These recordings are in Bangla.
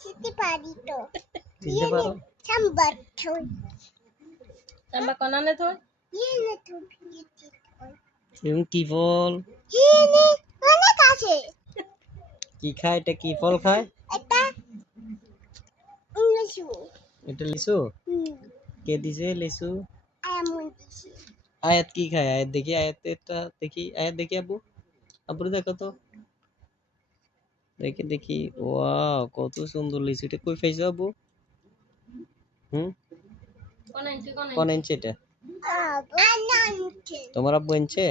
চিনতে পারি তো চিনতে পারো সাম্বার থই চাম্বা কোনানে থই ইয়ে তো এবং কি ফল ইয়ে অনেক আছে কি খায় এটা কি ফল খায় এটা ইংলিশু এটা লিচু কে দিছে লিচু এমন দিছি আয়াত কি খায় আয়াত দেখি আয়াত দেখি আব্বু আব্বু দেখো তো দেখি দেখি ওয়াও কত সুন্দর লিচু এটা কই পাইছো আব্বু কোন ইঞ্চি এটা আনানকে তোমার আব্বু এনছে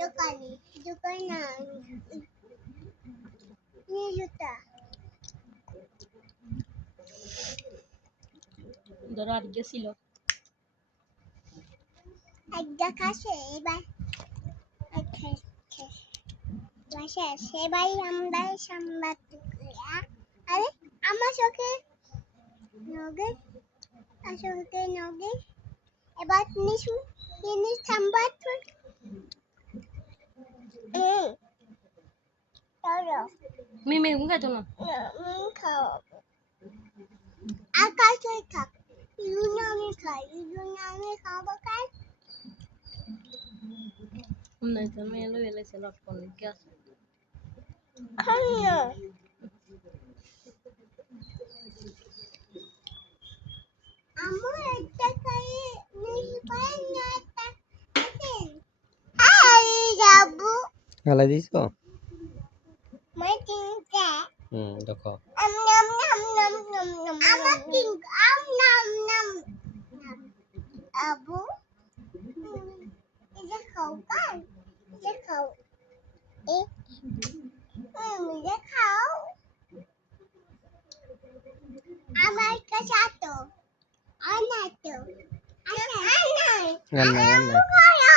দোকানে দোকানে নিয়ে জুতা ধরো আর গেছিল একটা কাছে এবার বাসা সেবাই আমরা সাম্বার আরে আমার চোখে নগে আসলে নগে এবার নিশু তিনি সাম্বার চলো মিমি মুখে তো না খাও আকাশে থাক ইউনামি খাই ইউনামি খাবো খাই নাই তো মেলো এলেছে লট কোন কি আছে খাইও আমার একটা খাই নিশু পাই না একটা আই যাবো গালা দিছো মই চিন্তা দেখো আম নাম নাম নাম নাম নাম আমার চিন্তা আম নাম নাম আবু এটা খাও কাল এটা খাও এ এটা খাও আমার কাছে আতো আনাতো আনা আনা গাল নাই আনা